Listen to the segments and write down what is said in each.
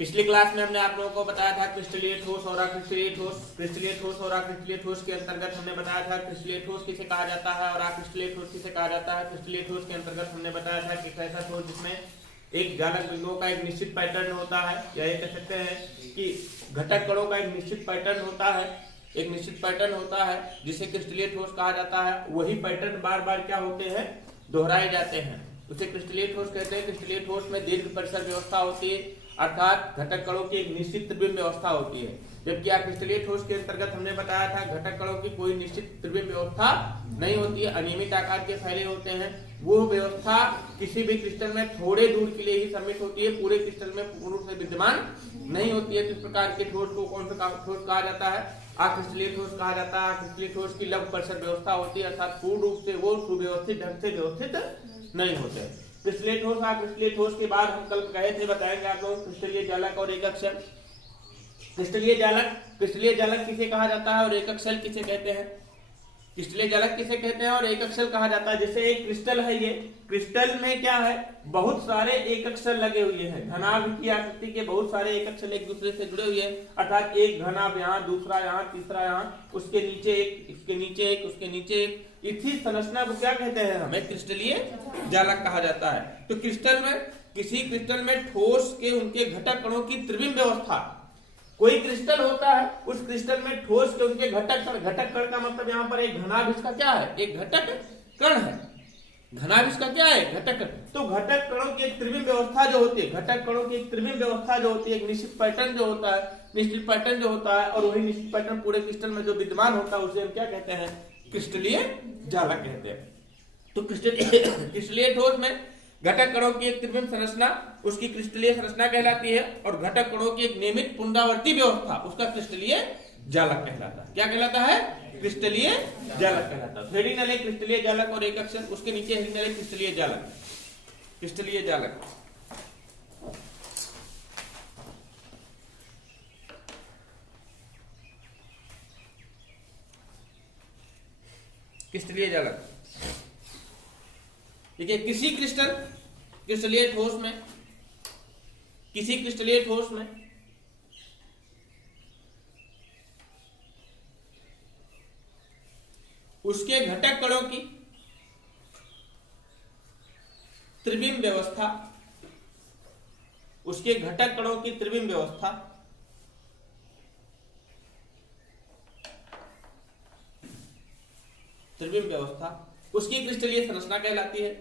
पिछली क्लास में हमने आप लोगों को बताया था क्रिस्टलीय ठोस और अक्रिस्टलीय ठोस। क्रिस्टलीय ठोस और अक्रिस्टलीय ठोस के अंतर्गत हमने बताया था क्रिस्टलीय ठोस किसे कहा जाता है और अक्रिस्टलीय ठोस किसे कहा जाता है। क्रिस्टलीय ठोस के अंतर्गत हमने बताया था कि ऐसा ठोस जिसमें एक जालक बिंदुओं का एक निश्चित पैटर्न होता है, या ये कह सकते हैं कि घटक कणों का एक निश्चित पैटर्न होता है, एक निश्चित पैटर्न होता है जिसे क्रिस्टलीय ठोस कहा जाता है। वही पैटर्न बार बार क्या होते हैं, दोहराए जाते हैं, उसे क्रिस्टलीय ठोस कहते हैं। क्रिस्टलीय ठोस में दीर्घ परिसर व्यवस्था होती है, अर्थात घटक कणों की एक निश्चित त्रिविम व्यवस्था होती है। जबकि क्रिस्टलीय ठोस के अंतर्गत हमने बताया था घटक कणों की कोई निश्चित त्रिविम व्यवस्था नहीं होती है, अनियमित आकार के फैले होते हैं। वो व्यवस्था किसी भी क्रिस्टल में थोड़े दूर के लिए ही सम्मिलित होती है, पूरे क्रिस्टल में पूर्ण रूप से विद्यमान नहीं होती है। इस प्रकार के ठोस को कौन सा ठोस कहा जाता है, अक्रिस्टलीय ठोस कहा जाता है। अक्रिस्टलीय ठोस की लघु परिसर व्यवस्था होती है, अर्थात पूर्ण रूप से वो सुव्यवस्थित ढंग से व्यवस्थित नहीं होते। क्रिस्टलीय ठोस क्रिस्टलीय ठोस के बाद हम कल कहे थे, बताएंगे आप लोग क्रिस्टलीय जालक और एकक शेल। क्रिस्टलीय जालक किसे कहा जाता है और एकक शेल किसे कहते हैं। क्रिस्टलीय जालक किसे कहते हैं और एकक शेल कहा जाता है। जैसे एक क्रिस्टल है, ये क्रिस्टल में क्या है, बहुत सारे एकक शेल लगे हुए हैं, घनाभ की आकृति के बहुत सारे एकक शेल एक दूसरे से जुड़े हुए हैं, अर्थात एक घनाभ यहाँ, दूसरा यहाँ, तीसरा यहाँ, उसके नीचे एक, इसके नीचे एक, उसके नीचे एक, इसी संरचना को क्या कहते हैं, हमें क्रिस्टलीय जालक कहा जाता है। तो क्रिस्टल में, किसी क्रिस्टल में ठोस के उनके घटक कणों की त्रिविम व्यवस्था, कोई क्रिस्टल होता है, उस क्रिस्टल में ठोस के उनके घटक कण का मतलब यहाँ पर एक घनाभ इसका क्या है, एक घटक कण है। घनाभ इसका क्या है, घटक कण। तो घटक कणों की एक त्रिविम व्यवस्था जो होती है, घटक कणों की एक त्रिविम व्यवस्था जो होती है, एक निश्चित पैटर्न जो होता है, निश्चित पैटर्न जो होता है, और वही निश्चित पैटर्न पूरे क्रिस्टल में जो विद्यमान होता है उसे हम क्या कहते हैं, क्रिस्टलीय जालक कहते हैं। तो क्रिस्टलीय ठोस में घटक कणों की एक त्रिविम संरचना उसकी क्रिस्टलीय संरचना कहलाती है, और घटक कणों की एक नियमित पुनरावर्ती व्यवस्था उसका क्रिस्टलीय जालक कहलाता है। क्या कहलाता है, क्रिस्टलीय जालक कहलाता है। हेडिंग डालें क्रिस्टलीय जालक और एकक शेल, उसके नीचे हेडिंग डालें क्रिस्टलीय जालक। क्रिस्टलीय जालक, क्रिस्टलीय जालक। देखिए किसी क्रिस्टलीय ठोस में, किसी क्रिस्टलीय ठोस में उसके घटक कणों की त्रिविम व्यवस्था, उसके घटक कणों की त्रिविम व्यवस्था उसकी क्रिस्टलीय संरचना कहलाती है।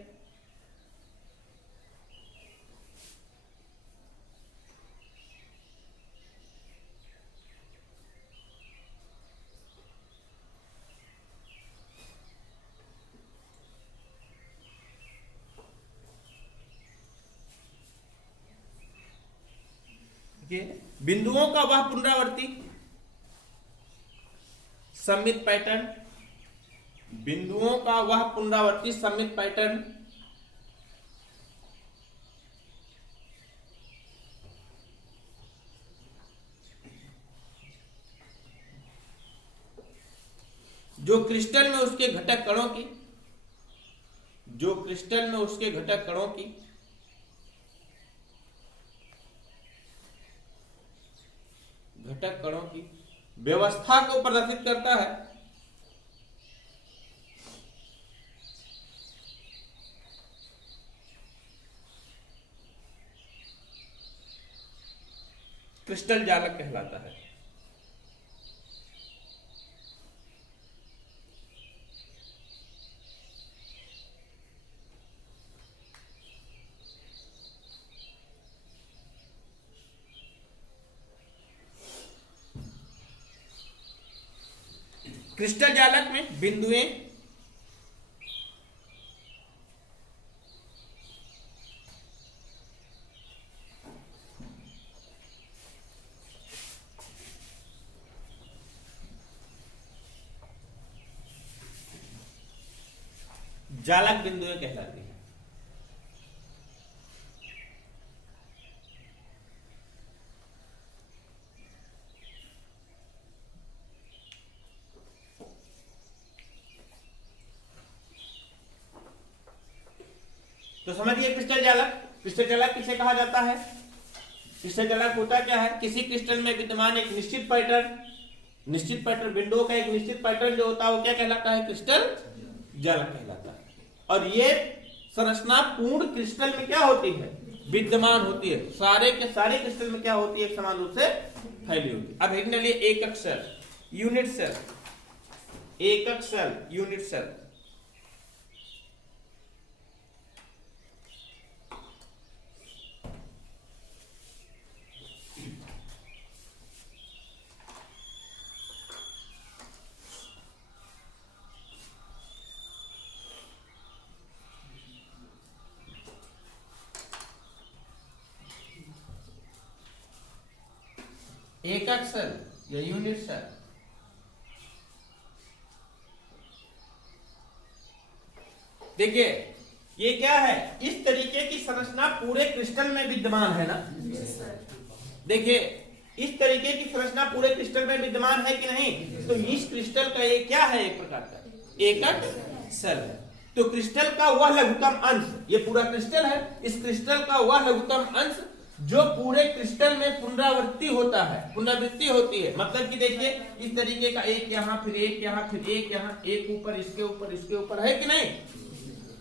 बिंदुओं का वह पुनरावर्ती सममित पैटर्न, बिंदुओं का वह पुनरावर्ती सममित पैटर्न जो क्रिस्टल में उसके घटक कणों की, जो क्रिस्टल में उसके घटक कणों की व्यवस्था को प्रदर्शित करता है। क्रिस्टल जालक कहलाता है। क्रिस्टल जालक में बिंदुएं जालक बिंदुएं कहलाती हैं। तो समझिए क्रिस्टल जालक किसे कहा जाता है, क्रिस्टल जालक होता क्या है? किसी क्रिस्टल में विद्यमान एक निश्चित पैटर्न विंडो का एक निश्चित पैटर्न जो होता है वो क्या कहलाता है? क्रिस्टल जालक कहलाता है। और ये संरचना पूर्ण क्रिस्टल में क्या होती है? विद्यमान होती है। सारे के सारे क्रिस्टल में क्या होती है? एक समान रूप से फैली होती है। अब एक लिए एकक सेल, यूनिट सेल, एकक सेल, यूनिट सेल। एकक सेल या यूनिट सेल देखिए ये क्या है? इस तरीके की संरचना पूरे क्रिस्टल में विद्यमान है ना? देखिए इस तरीके की संरचना पूरे क्रिस्टल में विद्यमान है कि नहीं? तो इस क्रिस्टल का ये क्या है? एक प्रकार का एकक सेल है। तो क्रिस्टल का वह लघुत्तम अंश, ये पूरा क्रिस्टल है, इस क्रिस्टल का वह लघुत्तम अंश जो पूरे क्रिस्टल में पुनरावृत्ति होता है, पुनरावृत्ति होती है। मतलब कि देखिए इस तरीके का एक यहाँ, फिर एक यहाँ, फिर एक यहाँ, एक ऊपर, इसके ऊपर, इसके ऊपर, है कि नहीं?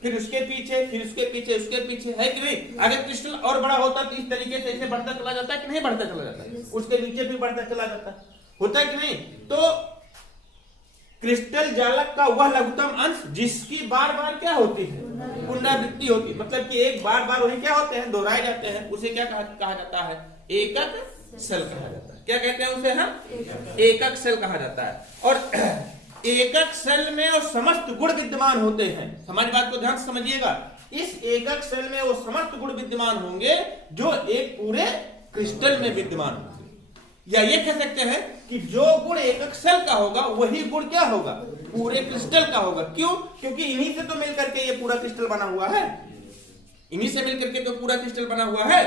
फिर उसके पीछे, फिर उसके पीछे, उसके पीछे, है कि नहीं? अगर क्रिस्टल और बड़ा होता तो इस तरीके से ऐसे बढ़ता चला जाता है कि नहीं बढ़ता चला जाता है? उसके नीचे भी बढ़ता चला जाता है, होता है कि नहीं? तो क्रिस्टल जालक का वह लघुत्तम अंश जिसकी बार बार क्या होती है? पुनरावृत्ति होती है। मतलब कि एक बार बार वही क्या होते हैं? दोहराए जाते हैं। उसे क्या कहा जाता है? एकक सेल कहा जाता है। क्या कहते हैं उसे? हम एकक सेल कहा जाता है। और एकक सेल में वो समस्त गुण विद्यमान होते हैं। हमारी बात को ध्यान से समझिएगा। इस एकक सेल में वो समस्त गुण विद्यमान होंगे जो एक पूरे क्रिस्टल में विद्यमान होंगे। या ये कह सकते हैं कि जो गुण एकक सेल का होगा वही गुण क्या होगा? पूरे क्रिस्टल का होगा। क्यों? क्योंकि इन्हीं से तो मिलकर के ये पूरा क्रिस्टल बना हुआ है। इन्हीं से मिलकर के तो पूरा क्रिस्टल बना हुआ है।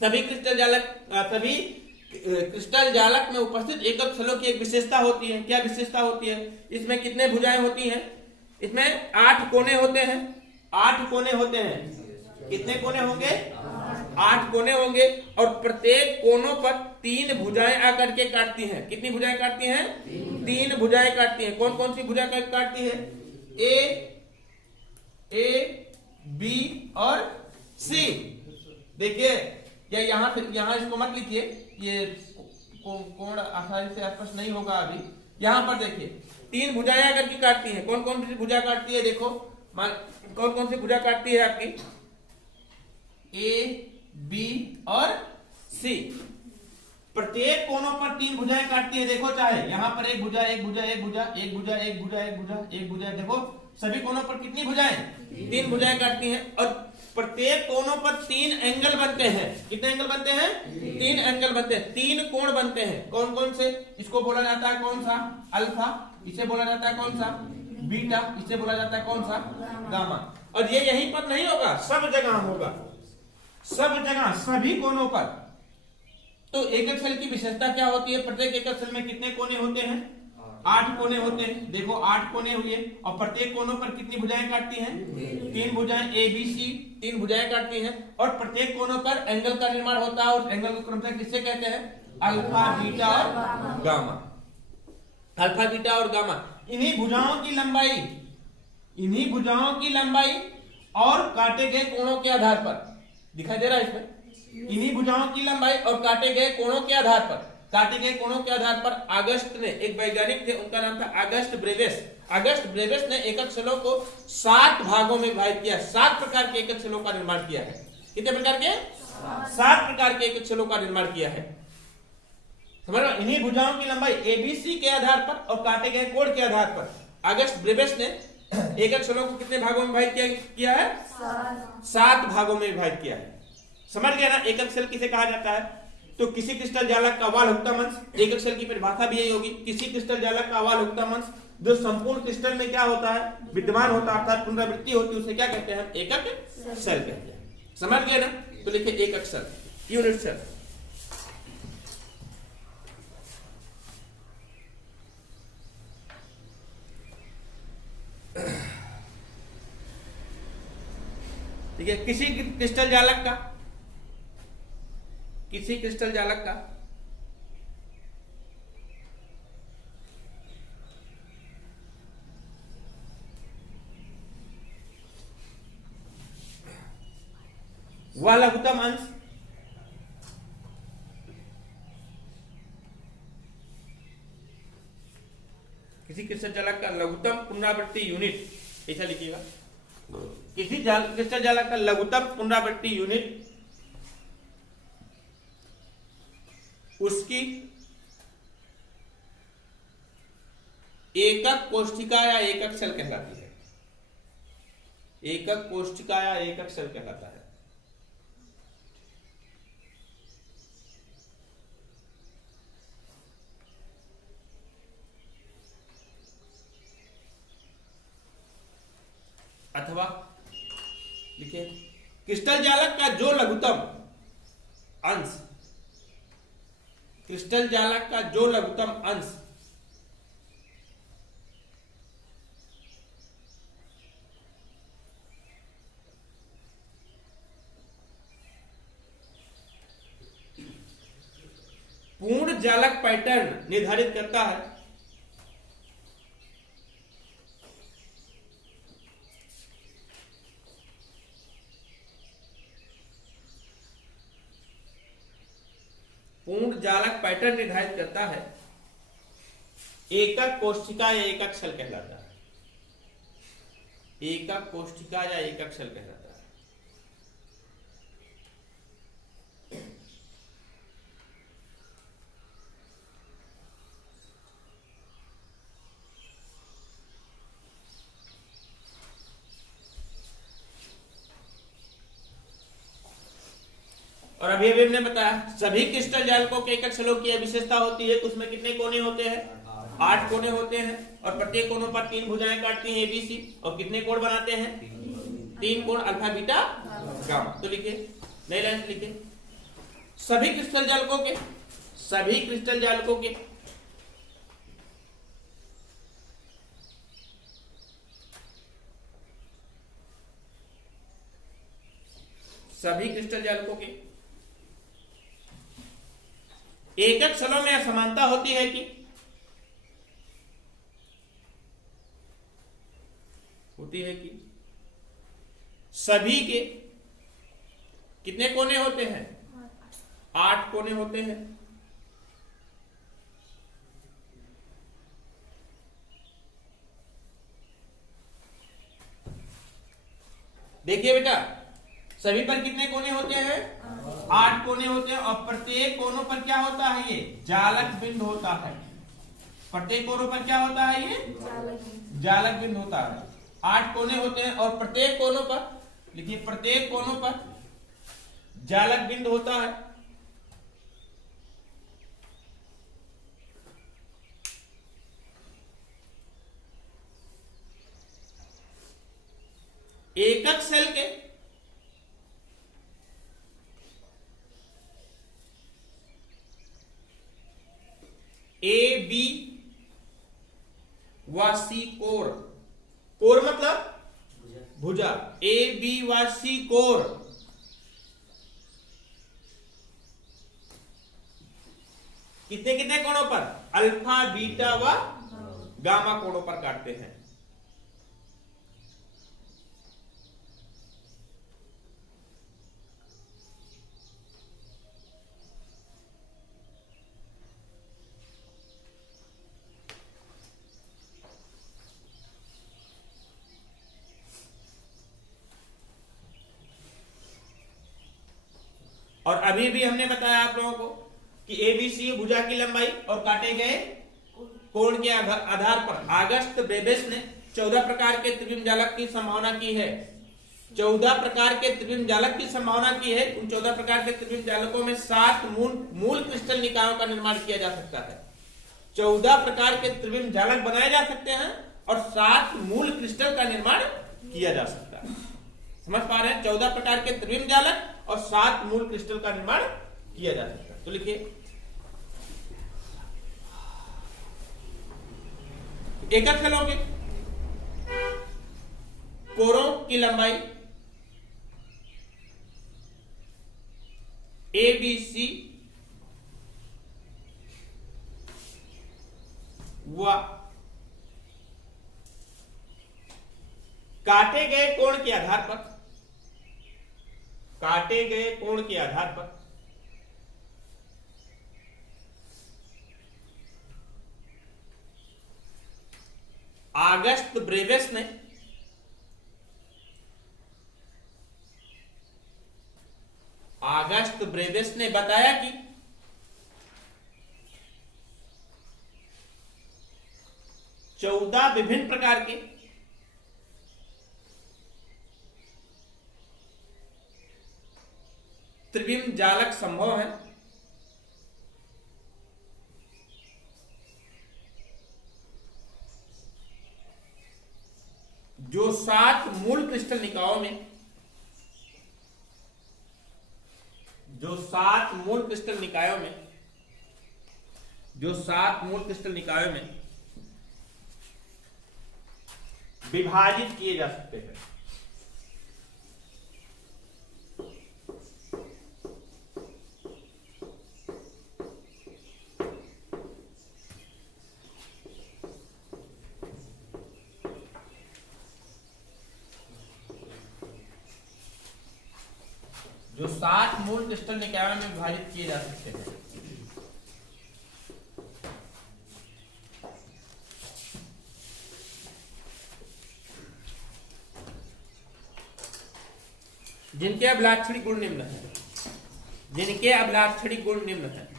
सभी क्रिस्टल जालक में उपस्थित एकक सेलों की एक विशेषता होती है। क्या विशेषता होती है? इसमें कितने भुजाएं होती हैं? इसमें 8 कोने होते हैं। 8 कोने होते हैं। कितने कोने होंगे? 8 कोने होंगे। और प्रत्येक कोनों पर 3 भुजाएं आकर के काटती हैं। कितनी भुजाएं काटती हैं? 3 भुजाएं काटती हैं। कौन कौन सी भुजा काटती है? ए, बी और सी। देखिए या यहाँ इसको मत लिखिए, ये कोण आसानी से स्पष्ट नहीं होगा अभी। यहां पर देखिए 3 भुजाएं आकर के काटती हैं। कौन कौन सी भुजा काटती है? देखो कौन कौन सी भुजा काटती है आपकी? ए, बी और सी। प्रत्येक कोनों पर 3 भुजाएं काटती है। देखो चाहे यहां पर एक भुजा, एक भुजा, एक भुजा, एक भुजा, एक भुजा, एक भुजा, एक भुजा। देखो सभी कोनों पर कितनी भुजाएं? 3 भुजाएं काटती हैं। और प्रत्येक कोनों पर 3 एंगल बनते हैं। कितने एंगल बनते हैं? 3 एंगल बनते हैं। 3 कोण बनते हैं। कौन कौन से? इसको बोला जाता है कौन सा? अल्फा। इसे बोला जाता है कौन सा? बीटा। इसे बोला जाता है कौन सा? गामा। और ये यहीं पर नहीं होगा, सब जगह होगा, सब जगह, सभी कोनों पर। तो एकक सेल की विशेषता क्या होती है? प्रत्येक एकक सेल में कितने कोने होते हैं? 8 कोने होते हैं। देखो 8 कोने हुए। और प्रत्येक कोनों पर कितनी भुजाएं काटती हैं? 3 भुजाएं, ए, बी, सी, 3 भुजाएं काटती हैं। और प्रत्येक कोनों पर एंगल का निर्माण होता है। और एंगल को क्रमशः किससे कहते हैं? अल्फा, बीटा और गामा। अल्फा, बीटा और गामा। इन्हीं भुजाओं की लंबाई और काटे गए कोणों के आधार पर, दिखाई दे रहा है इसमें? इन्हीं भुजाओं की लंबाई और काटे गए कोणों के आधार पर अगस्त ने, एक वैज्ञानिक थे, उनका नाम था अगस्त ब्रेवेस ने एकक सेलों को 7 भागों में विभाजित किया। 7 प्रकार के एकक सेलों का निर्माण किया है। कितने प्रकार के? 7 प्रकार के एकक सेलों का निर्माण किया है। समझ रहे? इन्हीं भुजाओं की लंबाई एबीसी के आधार पर और काटे गए कोण के आधार पर अगस्त ब्रेवेस ने एकक सेलों को कितने भागों में विभाजित किया है? 7 भागों में विभाजित किया है। समझ गए ना? एकक सेल किसे कहा जाता है? तो किसी क्रिस्टल जालक का अवाल लघुत्तम अंश, एकक सेल की परिभाषा भी यही होगी। किसी क्रिस्टल जालक का अवाल लघुत्तम अंश जो संपूर्ण क्रिस्टल में क्या होता है? विद्यमान होता है, अर्थात पुनरावृत्ति होती है, उसे क्या कहते हैं? एकक सेल कहते हैं। समझ गए ना? तो लिखिए एकक सेल, यूनिट सेल। ठीक है। किसी क्रिस्टल जालक का किसी क्रिस्टल जालक का वह लघुत्तम अंश किसी क्रिस्टल जालक का लघुत्तम पुनरावृत्ति यूनिट, ऐसा लिखिएगा, किसी क्रिस्टल जालक का लघुत्तम पुनरावृत्ति यूनिट उसकी एकक कोष्ठिका या एकक सेल कहलाती है। एकक कोष्ठिका या एकक सेल कहलाता है। अथवा लिखिए, क्रिस्टल जालक का जो लघुत्तम अंश, क्रिस्टल जालक का जो लघुत्तम अंश पूर्ण जालक पैटर्न निर्धारित करता है, पूर्ण जालक पैटर्न निर्धारित करता है, एकक कोष्ठिका या एकक सेल कहलाता है। एकक कोष्ठिका या एकक सेल कहलाता है। और अभी अभी हमने बताया सभी क्रिस्टल जालकों के एकक सेलों की विशेषता होती है, उसमें कितने कोने होते हैं? 8 कोने होते हैं, और प्रत्येक कोनों पर 3 भुजाएं काटती हैं एबीसी, और कितने कोण बनाते हैं? 3 कोण अल्फा बीटा गामा। तो लिखिए, नई लाइन से लिखिए, सभी क्रिस्टल जालकों के, सभी क्रिस्टल जालकों के सभी क्रिस्टल जालकों के एकक सेलों में असमानता होती है कि सभी के कितने कोने होते हैं? 8 कोने होते हैं। देखिए बेटा, सभी पर कितने कोने होते हैं? 8 कोने होते हैं, और प्रत्येक कोनों पर क्या होता है? ये जालक बिंदु होता है। प्रत्येक कोनों पर क्या होता है? ये जालक बिंदु होता है। 8 कोने होते हैं, और प्रत्येक कोनों पर, लिखिए, प्रत्येक कोनों पर जालक बिंदु होता है। एकक सेल के ए बी व सी कोर, कोर मतलब भुजा, ए बी व सी कोर कितने कितने कोणों पर? अल्फा बीटा व गामा कोणों पर काटते हैं। और अभी भी हमने बताया आप लोगों को कि एबीसी भुजा की लंबाई और काटे गए कोण के आधार पर ऑगस्ट बेबेस ने 14 प्रकार के त्रिविम जालक की संभावना की है। 14 प्रकार के त्रिविम जालक की संभावना की है। उन 14 प्रकार के त्रिविम जालकों में 7 मूल क्रिस्टल निकायों का निर्माण किया जा सकता है। 14 प्रकार के त्रिविम जालक बनाए जा सकते हैं और 7 मूल क्रिस्टल का निर्माण किया जा सकता है। समझ पा रहे हैं? 14 प्रकार के त्रिविम जालक और 7 मूल क्रिस्टल का निर्माण किया जा सकता है। तो लिखिए, एकक सेलों के कोरों की लंबाई ABC व काटे गए कोण के आधार पर, काटे गए कोण के आधार पर ऑगस्ट ब्रेवेस ने बताया कि चौदह विभिन्न प्रकार के त्रिविम जालक संभव हैं, जो 7 मूल क्रिस्टल निकायों में, जो 7 मूल क्रिस्टल निकायों में, जो 7 मूल क्रिस्टल निकायों में विभाजित किए जा सकते हैं। जो 7 मूल क्रिस्टल निकायों में विभाजित किए जा सकते हैं। जिनके अभिलाक्षणिक गुण निम्न है, जिनके अभिलाक्षणिक गुण निम्न है।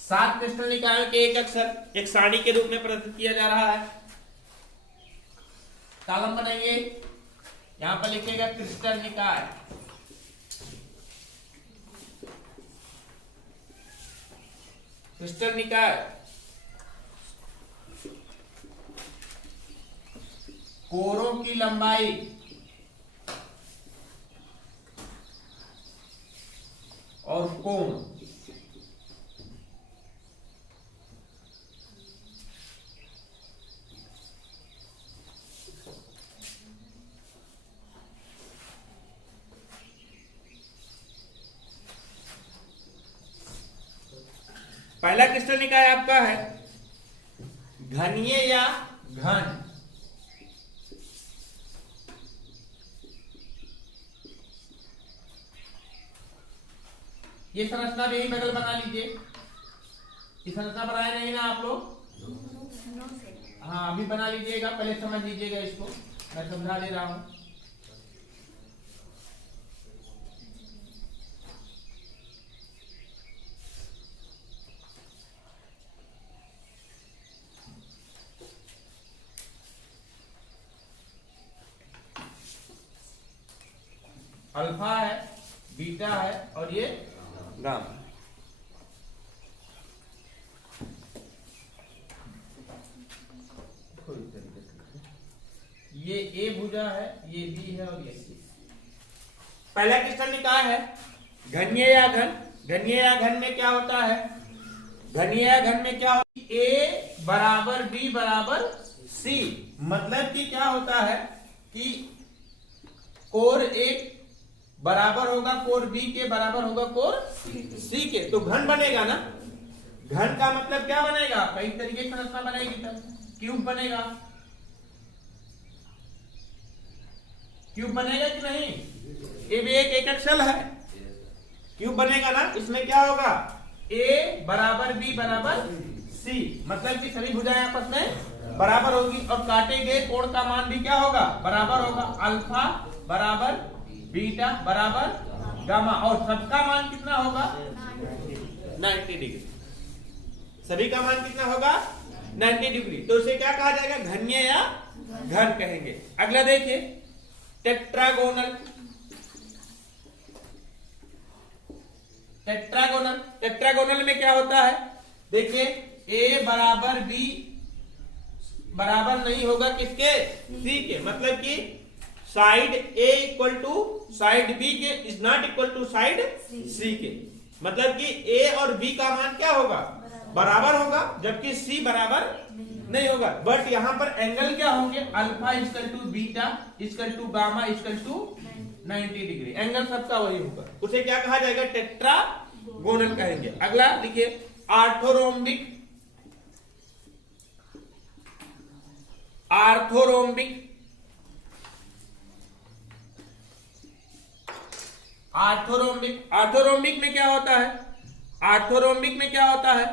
सात क्रिस्टल निकायों के एक अक्षर एक सारणी के रूप में प्रदर्शित किया जा रहा है। कॉलम बनाइए, यहां पर लिखेगा क्रिस्टल निकाय, क्रिस्टल निकाय कोरों की लंबाई और कोण पहला क्रिस्टल निकाय आपका है घनीय या घन। ये संरचना भी यही बगल बना लीजिए। ये संरचना बनाए नहीं ना आप लोग? हाँ अभी बना लीजिएगा, पहले समझ लीजिएगा इसको, मैं समझा दे रहा हूं। अल्फा है, बीटा है और ये गामा। ये ए भुजा है, ये बी है और ये सी। पहला क्रिस्टल निकाय है घनीय या घन। घनीय या घन में क्या होता है? घनीय या घन में क्या होता है? ए बराबर बी बराबर सी। मतलब कि क्या होता है कि कोर एक बराबर होगा कोर बी के, बराबर होगा कोर सी के, तो घन बनेगा ना। घन का मतलब क्या बनेगा? कई तरीके की संरचना बनेगी, तब क्यूब बनेगा। क्यूब बनेगा कि नहीं? ये भी एक एकक है, क्यूब बनेगा ना। इसमें क्या होगा? ए बराबर बी बराबर सी, मतलब कि सभी भुजाएं आपस में बराबर होगी और काटे गए कोण का मान भी क्या होगा? बराबर होगा। अल्फा बराबर बीटा बराबर गामा, और सबका मान कितना होगा? 90 डिग्री। सभी का मान कितना होगा? 90 डिग्री। तो इसे क्या कहा जाएगा? घनीय या घन कहेंगे। अगला देखिए टेट्रागोनल। टेट्रागोनल, टेट्रागोनल में क्या होता है? देखिए ए बराबर बी बराबर नहीं होगा किसके? सी के। मतलब कि side A equal to side B के is not equal to side C के। मतलब कि ए और बी का मान क्या होगा? बराबर होगा, जबकि सी बराबर नहीं होगा। बट यहाँ पर एंगल क्या होंगे? Alpha equal to beta equal to gamma equal to 90 degree. Angle सबका वही होगा। उसे क्या कहा जाएगा? टेट्रागोनल कहेंगे। अगला लिखिए आर्थोरोम्बिक। आर्थोरोम्बिक आर्थोरोम्बिक आर्थोरोम्बिक में क्या होता है? आर्थोरोम्बिक में क्या होता है?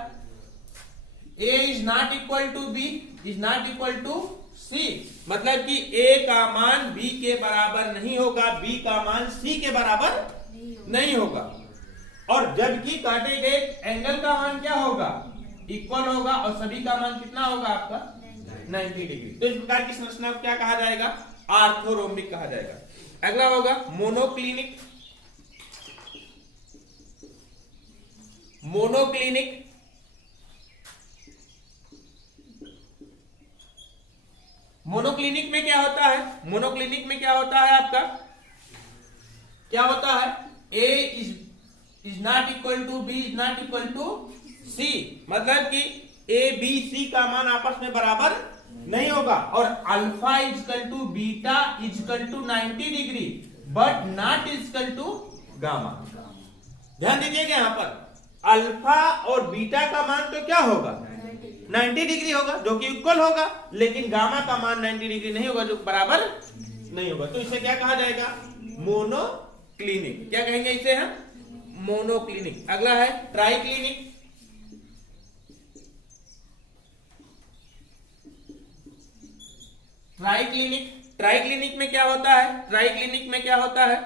A is not equal to B is not equal to C. मतलब कि A का मान B के बराबर नहीं होगा, B का मान C के बराबर नहीं होगा। और जबकि काटे गए एंगल का मान क्या होगा? इक्वल होगा, और सभी का मान कितना होगा आपका? 90 डिग्री। तो इस प्रकार की संरचना को क्या कहा जाएगा? आर्थोरोम्बिक कहा जाएगा। अगला होगा मोनोक्लिनिक। मोनोक्लिनिक मोनोक्लिनिक में क्या होता है? मोनोक्लिनिक में क्या होता है आपका? क्या होता है? A is not equal to B is not equal to C. मतलब कि ए बी सी का मान आपस में बराबर नहीं होगा, और alpha equal to beta equal to 90 degree but not equal to gamma. ध्यान दीजिएगा, यहाँ पर अल्फा और बीटा का मान तो क्या होगा? 90 डिग्री होगा, जो कि इक्वल होगा, लेकिन गामा का मान 90 डिग्री नहीं होगा, जो बराबर नहीं होगा। तो इसे क्या कहा जाएगा? मोनोक्लिनिक। क्या कहेंगे इसे हम? मोनोक्लिनिक। अगला है ट्राइक्लिनिक। ट्राइक्लिनिक में क्या होता है? ट्राइक्लिनिक में क्या होता है?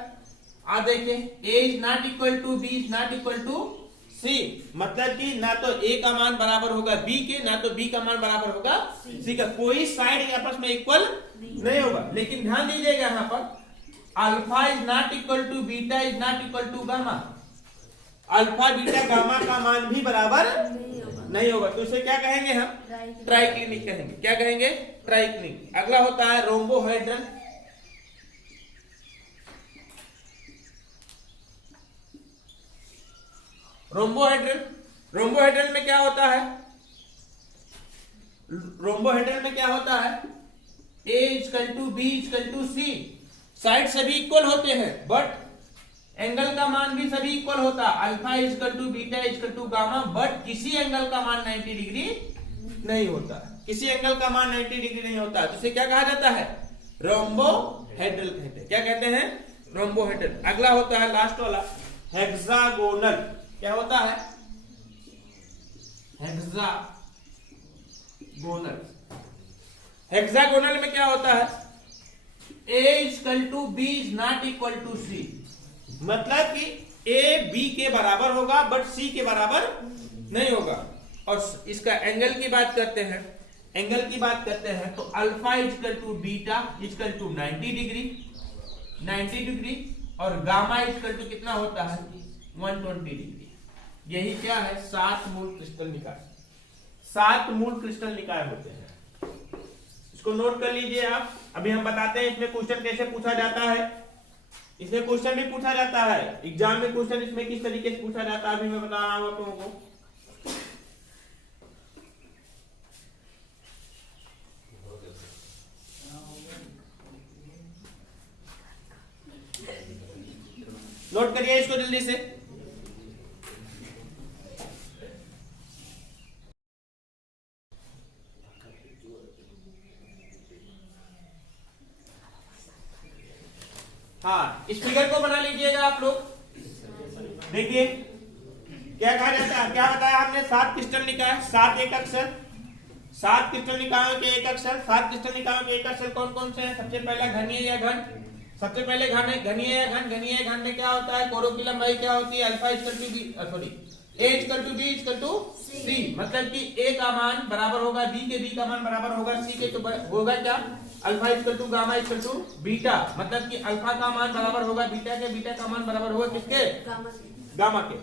आप देखिए A is not equal to B is not equal to C. मतलब कि ना तो A का मान बराबर होगा B के, ना तो B का मान बराबर होगा C का। कोई साइड आपस में इक्वल नहीं होगा। लेकिन ध्यान दीजिएगा, यहाँ पर alpha is not equal to beta is not equal to gamma. Alpha beta gamma का मान भी बराबर नहीं होगा। तो इसे क्या कहेंगे हम? ट्राइक्लिनिक कहेंगे। क्या कहेंगे? ट्राइक्लिनिक। अगला होता है रोम्बोहेड्रन। रोम्बोहेड्रन में क्या होता है? रोम्बोहेड्रन में क्या होता है? A equal to B equal to c. Side सभी इक्वल होते हैं, बट एंगल का मान भी सभी इक्वल होता है। Alpha equal to beta equal to gamma, but किसी एंगल का मान 90 डिग्री नहीं होता। किसी एंगल का मान 90 डिग्री नहीं होता। तो इसे क्या कहा जाता है? रोम्बोहेड्रल कहते हैं। क्या कहते हैं? रोम्बोहेड्रल। अगला होता है लास्ट वाला हेक्सागोनल। क्या होता है? हेक्सागोनल। हेक्सागोनल में क्या होता है? A equal to B is not equal to C. मतलब कि A B के बराबर होगा, बट C के बराबर नहीं होगा। और इसका एंगल की बात करते हैं, तो alpha equal to beta equal to 90 degree, और गामा इक्वल टू कितना होता है? 120 डिग्री। यही क्या है? 7 मूल क्रिस्टल निकाय। 7 मूल क्रिस्टल निकाय होते हैं। इसको नोट कर लीजिए आप। अभी हम बताते हैं इसमें क्वेश्चन कैसे पूछा जाता है। इसमें क्वेश्चन भी पूछा जाता है एग्जाम में। क्वेश्चन इसमें किस तरीके से पूछा जाता है अभी मैं बता रहा हूं आप लोगों को। नोट करिए इसको जल्दी से। हाँ, इस फिगर को बना लीजिएगा आप लोग। देखिए क्या कहा जाता है, क्या बताया हमने? 7 क्रिस्टल निकाय, 7 एक अक्षर। 7 क्रिस्टल निकायों के एक अक्षर। 7 क्रिस्टल निकायों के एक अक्षर कौन कौन से हैं? सबसे पहला घनीय या घन। सबसे पहले घनीय या घन। घनीय या घन में क्या होता है? कोरों की लंबाई क्या होती है? Alpha equal to B, sorry A equal to B equal to C. मतलब कि A का मान बराबर होगा B के, B का मान बराबर होगा C के। तो होगा क्या? Alpha equal to gamma equal to beta. मतलब कि अल्फा का मान बराबर होगा बीटा के, बीटा का मान बराबर होगा किसके? गामा के।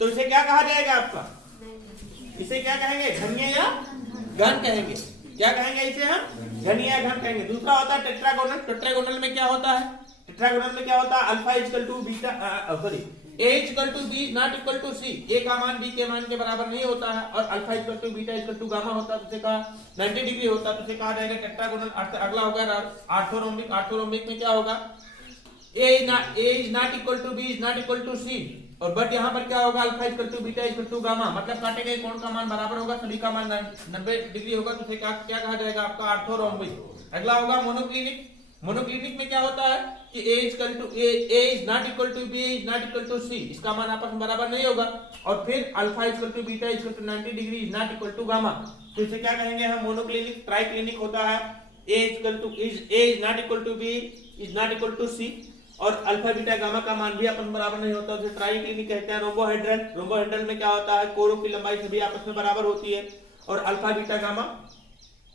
तो इसे क्या कहा जाएगा आपका? इसे क्या कहेंगे? घनीय या घन कहेंगे। क्या कहेंगे इसे हम? घन या घन कहेंगे। दूसरा होता है टेट्रागोनल। टेट्रागोनल में क्या होता है? टेट्रागोनल में क्या होता है? Alpha equal to beta, sorry, a equal to B not equal to C. A का मान बी के मान के बराबर नहीं होता है, और alpha equal to beta equal to gamma होता है, तो उसे कहा 90 डिग्री होता है, तो उसे कहा जाएगा टेट्रागोनल। अगला होगा आर्थोरोम्बिक। आर्थोरोम्बिक में क्या होगा? a is not equal to b is not equal to c, और बट यहाँ पर क्या होगा? Alpha equal to beta equal to gamma, मतलब काटे गए कोण का मान बराबर होगा, सभी का मान 90 डिग्री होगा, तो उसे क्या कहा जाएगा? आपका आर्थोरोम्बिक। अगला होगा मोनोक्लिनिक। मोनोक्लिनिक में क्या होता है कि a is not equal to b is not equal to c, इसका मान आपस में बराबर नहीं होगा, और फिर alpha equal to beta equal to 90 degree is not equal to gamma, तो इसे क्या कहेंगे हम? मोनोक्लिनिक। ट्राइक्लिनिक होता है a is not equal to b is not equal to c, और अल्फा बीटा गामा का मान भी आपस में बराबर नहीं होता, उसे ट्राइक्लिनिक कहते हैं। रोम्बोहेड्रल। रोम्बोहेड्रल में क्या होता है? कोरों की लंबाई सभी आपस में बराबर होती है, और अल्फा बीटा गामा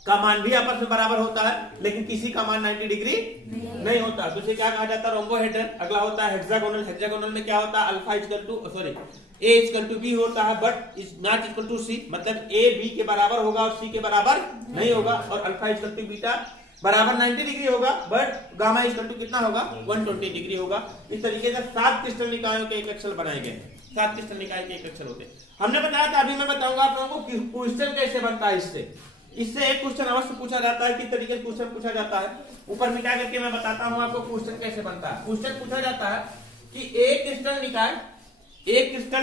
का मान भी आपस में बराबर होता है, लेकिन किसी का मान 90 डिग्री नहीं होता, तो उसे क्या कहा जाता है? रोम्बोहेड्रल। अगला होता है हेक्सागोनल। हेक्सागोनल में क्या होता है? Alpha equal to, sorry, a equal to b होता है, but is not equal to c, मतलब a b के बराबर होगा और c के बराबर नहीं होगा, और अल्फा इक्वल टू बीटा बराबर 90 डिग्री होगा, बट गामा इक्वल टू कितना होगा? 120 डिग्री होगा। इस तरीके से 7 क्रिस्टल निकायों के एक अक्षर बनाए गए हैं। 7 क्रिस्टल निकाय के एक अक्षर होते हैं। हमने बताया था, अभी मैं बताऊंगा आप लोगों को क्वेश्चन कैसे बनता है। इससे एक क्वेश्चन अवश्य पूछा जाता है। किस तरीके से क्वेश्चन पूछा जाता है, ऊपर मिटा करके मैं बताता हूं आपको क्वेश्चन कैसे बनता है। क्वेश्चन पूछा जाता है कि एक क्रिस्टल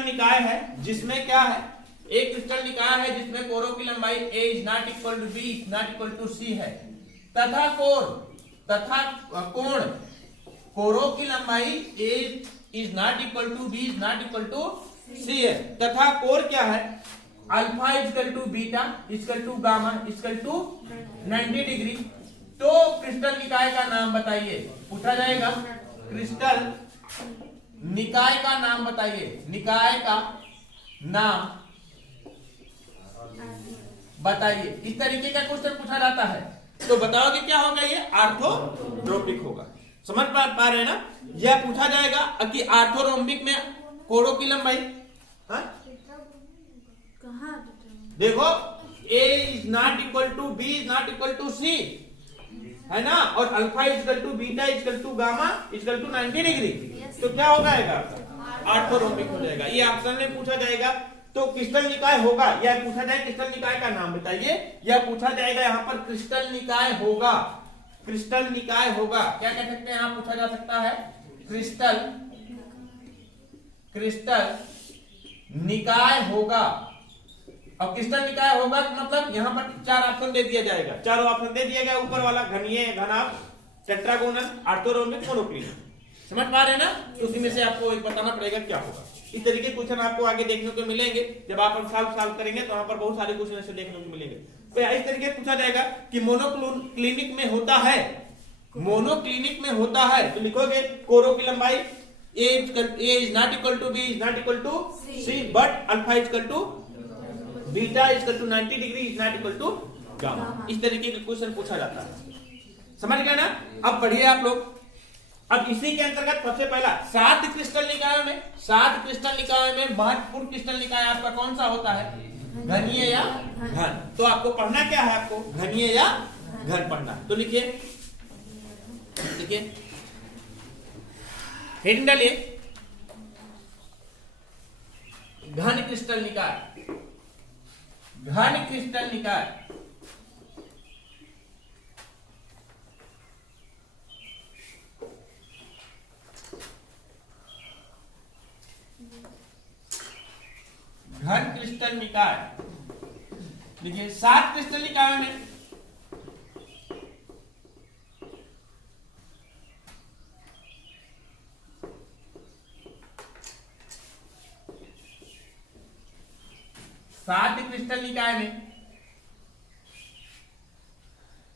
निकाय है जिसमें क्या है? एक क्रिस्टल निकाय है जिसमें कोरों की लंबाई a is not equal to b is not equal to c है, तथा कोण कोरों की लंबाई a is not equal to b is not equal to c है, तथा कोण क्या है? Alpha equal to beta equal to gamma equal to 90 degree. तो क्रिस्टल निकाय का नाम बताइए, पूछा जाएगा। क्रिस्टल निकाय का नाम बताइए, निकाय का नाम बताइए। इस तरीके का क्वेश्चन पूछा जाता है, तो बताओगे क्या होगा? ये आर्थोरोम्बिक होगा। समझ पा रहे हैं ना? यह पूछा जाएगा कि आर्थोरोम्बिक में कोणों की लंबाई, देखो a is not equal to b is not equal to c है ना, और alpha equal to beta equal to gamma equal to 90 degree, तो क्या हो जाएगा? आर्थोरोम्बिक हो जाएगा। ये ऑप्शन में पूछा जाएगा। तो क्रिस्टल निकाय होगा, यह पूछा जाए क्रिस्टल निकाय का नाम बताइए, यह पूछा जाएगा यहाँ पर क्रिस्टल निकाय होगा। क्रिस्टल निकाय होगा, क्या कह सकते हैं? यहाँ पूछा जा सकता है क्रिस्टल निकाय होगा। अब क्रिस्टल निकाय होगा मतलब यहाँ पर 4 ऑप्शन दे दिया जाएगा। चारों ऑप्शन दे दिया गया ऊपर वाला, घनीय, घनाभ, टेट्रागोनल, आर्थोरोम्बिक, मोनोक्लिनिक। समझ पा रहे हैं ना? तो उसी में से आपको एक बताना पड़ेगा क्या होगा। इस तरीके के क्वेश्चन आपको आगे देखने को मिलेंगे। जब आप सॉल्व करेंगे तो वहां पर बहुत सारे क्वेश्चन ऐसे देखने को मिलेंगे। तो इस तरीके से पूछा जाएगा कि मोनोक्लिनिक में होता है, मोनोक्लिनिक में होता है, तो लिखोगे कोरों की लंबाई a is not equal to b is not equal to c, but alpha is equal to beta equal to 90 degree is not equal to gamma. इस तरीके का क्वेश्चन पूछा जाता है। समझ गए ना? अब पढ़िए आप लोग। अब इसी के अंतर्गत सबसे पहला 7 क्रिस्टल निकायों में महत्वपूर्ण क्रिस्टल निकाय आपका कौन सा होता है? घनीय या घन। तो आपको पढ़ना क्या है? आपको घनीय या घन पढ़ना। तो लिखिए हेडिंग डालिए, घन क्रिस्टल निकाय। घन क्रिस्टल निकाय देखिए 7 क्रिस्टल निकायों में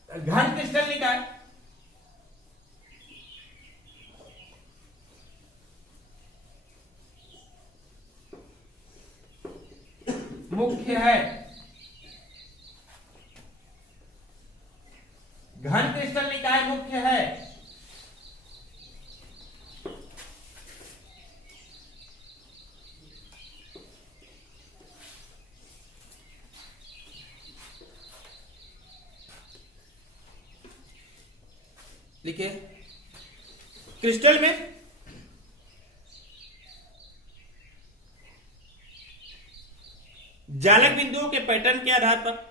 घन क्रिस्टल निकाय मुख्य है। घन क्रिस्टल निकाय मुख्य है। लिखिए क्रिस्टल में जालक बिंदुओं के पैटर्न के आधार पर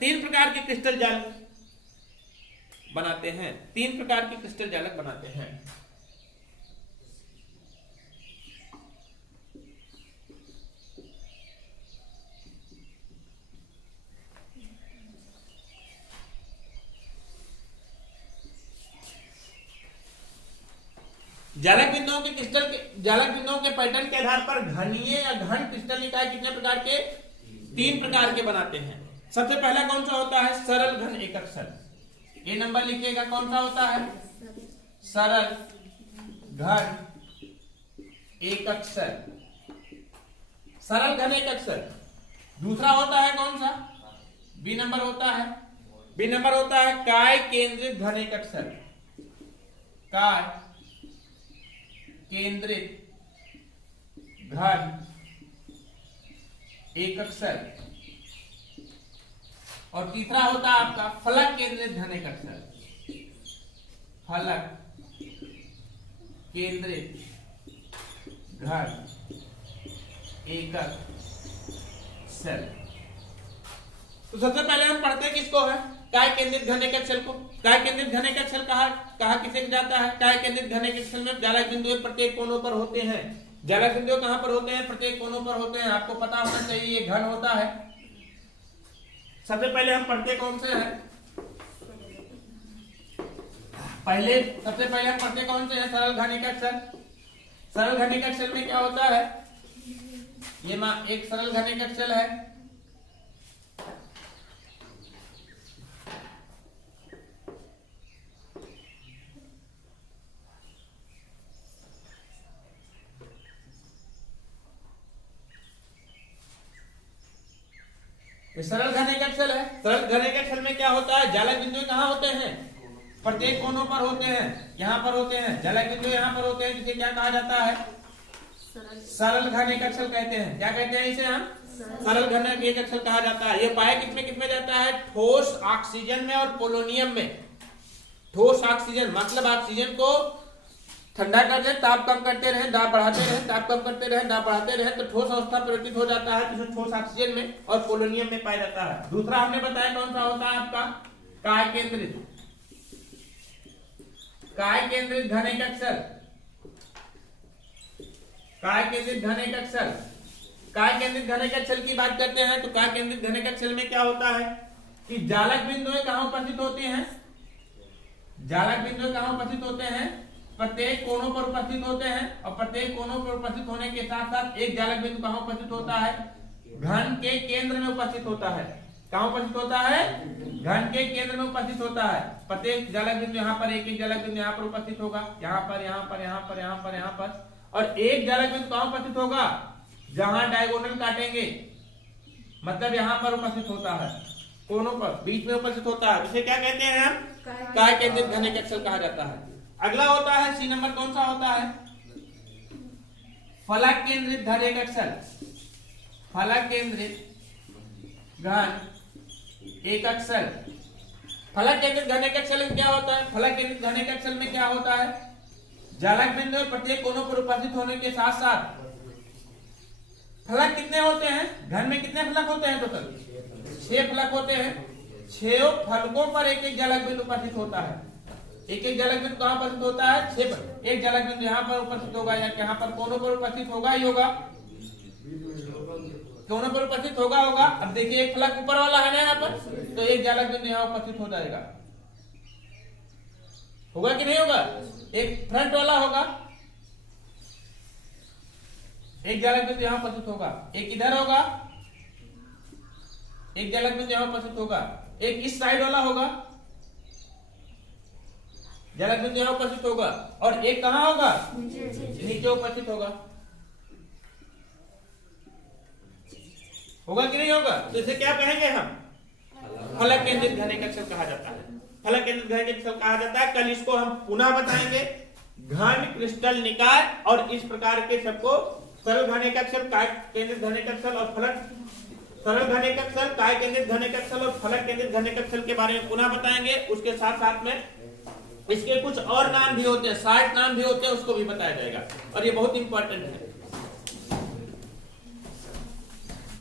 तीन प्रकार के क्रिस्टल जाल बनाते हैं। तीन प्रकार के क्रिस्टल जालक बनाते हैं। जालक बिंदुओं के पैटर्न के आधार पर घनीय या घन क्रिस्टल निकाय कितने प्रकार के? तीन प्रकार के बनाते हैं। सबसे पहला कौन सा होता है? सरल घन एकक सेल। ये नंबर लिखिएगा, कौन सा होता है? सरल घन एकक सेल। सरल घन एकक सेल। दूसरा होता है कौन सा? बी नंबर होता है। बी नंबर होता है काय केंद्रित घन एकक सेल। काय केंद्रित घन एकक सेल। और तीसरा होता है आपका फलक केंद्रित घन एकक सेल। फलक केंद्रित घन एकक सेल। तो सबसे पहले हम पढ़ते हैं किसको है? काय केंद्रित घन एकक सेल को। काय केंद्रित घन एकक सेल कहा किसे जाता है? काय केंद्रित घन एकक सेल में जालक बिंदु प्रत्येक कोनों पर होते हैं। जालक बिंदु कहां पर होते हैं? प्रत्येक कोनों पर होते हैं। आपको पता होना चाहिए ये घन होता है। सबसे पहले हम पढ़ते कौन से हैं? सबसे पहले हम पढ़ते कौन से हैं? सरल घन एकक सेल। सरल घन एकक सेल में क्या होता है? ये एक सरल घन एकक सेल है। सरल घन एकक सेल है। सरल घन एकक सेल में क्या होता है? जालक बिंदु कहाँ होते हैं? प्रत्येक कोनों पर होते हैं। यहाँ पर होते हैं। जालक बिंदु यहाँ पर होते हैं, जिसे क्या कहा जाता है? सरल घन एकक सेल कहते हैं। क्या कहते हैं इसे हम? सरल घन एकक सेल कहा जाता है। ये पाया किसमें जाता है? ठोस ऑक्सीजन में और पोलोनियम में। ठोस ऑक्सीजन मतलब ऑक्सीजन को ठंडा कर दे, ताप कम करते रहे, दाब बढ़ाते रहे, ताप कम करते रहे, दाब बढ़ाते रहे, तो ठोस अवस्था परिवर्तित हो जाता है। तो ठोस ऑक्सीजन में और पोलोनियम में पाया जाता है। दूसरा हमने बताया कौन सा होता है आपका? काय केंद्रित घन एकक सेल। काय केंद्रित घन एकक सेल। काय केंद्रित घन एकक सेल की बात करते हैं तो काय केंद्रित घन एकक सेल में क्या होता है कि जालक बिंदुएं कहां उपस्थित होती हैं? जालक बिंदु कहां उपस्थित होते हैं? प्रत्येक कोनों पर उपस्थित होते हैं। और प्रत्येक कोनों पर उपस्थित होने के साथ साथ एक जालक बिंदु कहां उपस्थित होता है? घन के केंद्र में उपस्थित होता है। कहां उपस्थित होता है? घन के केंद्र में उपस्थित होता है। प्रत्येक जालक बिंदु यहाँ पर, एक जालक बिंदु यहाँ पर उपस्थित होगा, यहाँ पर, यहाँ पर, यहाँ पर, यहाँ पर, यहाँ पर। और एक जालक बिंदु कहां उपस्थित होगा? जहां डायगोनल काटेंगे, मतलब यहाँ पर उपस्थित होता है, कोनों पर बीच में उपस्थित होता है। इसे क्या कहते हैं हम? काय केंद्रित घन एकक सेल कहा जाता है। अगला होता है सी नंबर, कौन सा होता है? फलक केंद्रित घन एकक सेल। फलक केंद्रित घन एकक सेल। फलक केंद्रित घन एकक सेल में क्या होता है? फलक केंद्रित घन एकक सेल में क्या होता है? जालक बिंदु प्रत्येक कोनों पर उपस्थित होने के साथ साथ फलक कितने होते हैं? घन में कितने फलक होते हैं? टोटल 6 फलक होते हैं। 6 फलकों पर एक एक जालक बिंदु उपस्थित होता है। एक एक जालक बिंदु कहां उपस्थित होता है? 6 पर। एक जालक बिंदु यहाँ पर उपस्थित होगा या यहाँ पर कोनों पर उपस्थित होगा ही होगा। कोनों पर उपस्थित होगा। अब देखिए एक फलक ऊपर वाला है ना यहाँ पर, तो एक जालक बिंदु यहाँ उपस्थित हो जाएगा। होगा कि नहीं होगा? एक फ्रंट वाला होगा, एक जालक बिंदु यहाँ उपस्थित होगा। एक इधर होगा, एक जालक बिंदु यहाँ उपस्थित होगा। एक इस साइड वाला होगा, जालक बिंदु यहाँ उपस्थित होगा। और एक कहां होगा? नीचे उपस्थित होगा। होगा कि नहीं होगा? तो इसे क्या कहेंगे हम? फलक केंद्रित घन एकक सेल कहा जाता है। फलक केंद्रित घन एकक सेल कहा जाता है। कल इसको हम पुनः बताएंगे। घन क्रिस्टल निकाय, और इस प्रकार के सबको सरल घनेकक सेल, काय केंद्रित घनेकक सेल और फलक सरल घनेकक सेल, काय केंद्रित घनेकक सेल और फलक केंद्रित घनेकक सेल के बारे में पुनः बताएंगे। उसके साथ साथ में इसके कुछ और नाम भी होते हैं, 60 नाम भी होते हैं, उसको भी बताया जाएगा, और ये बहुत इंपॉर्टेंट है।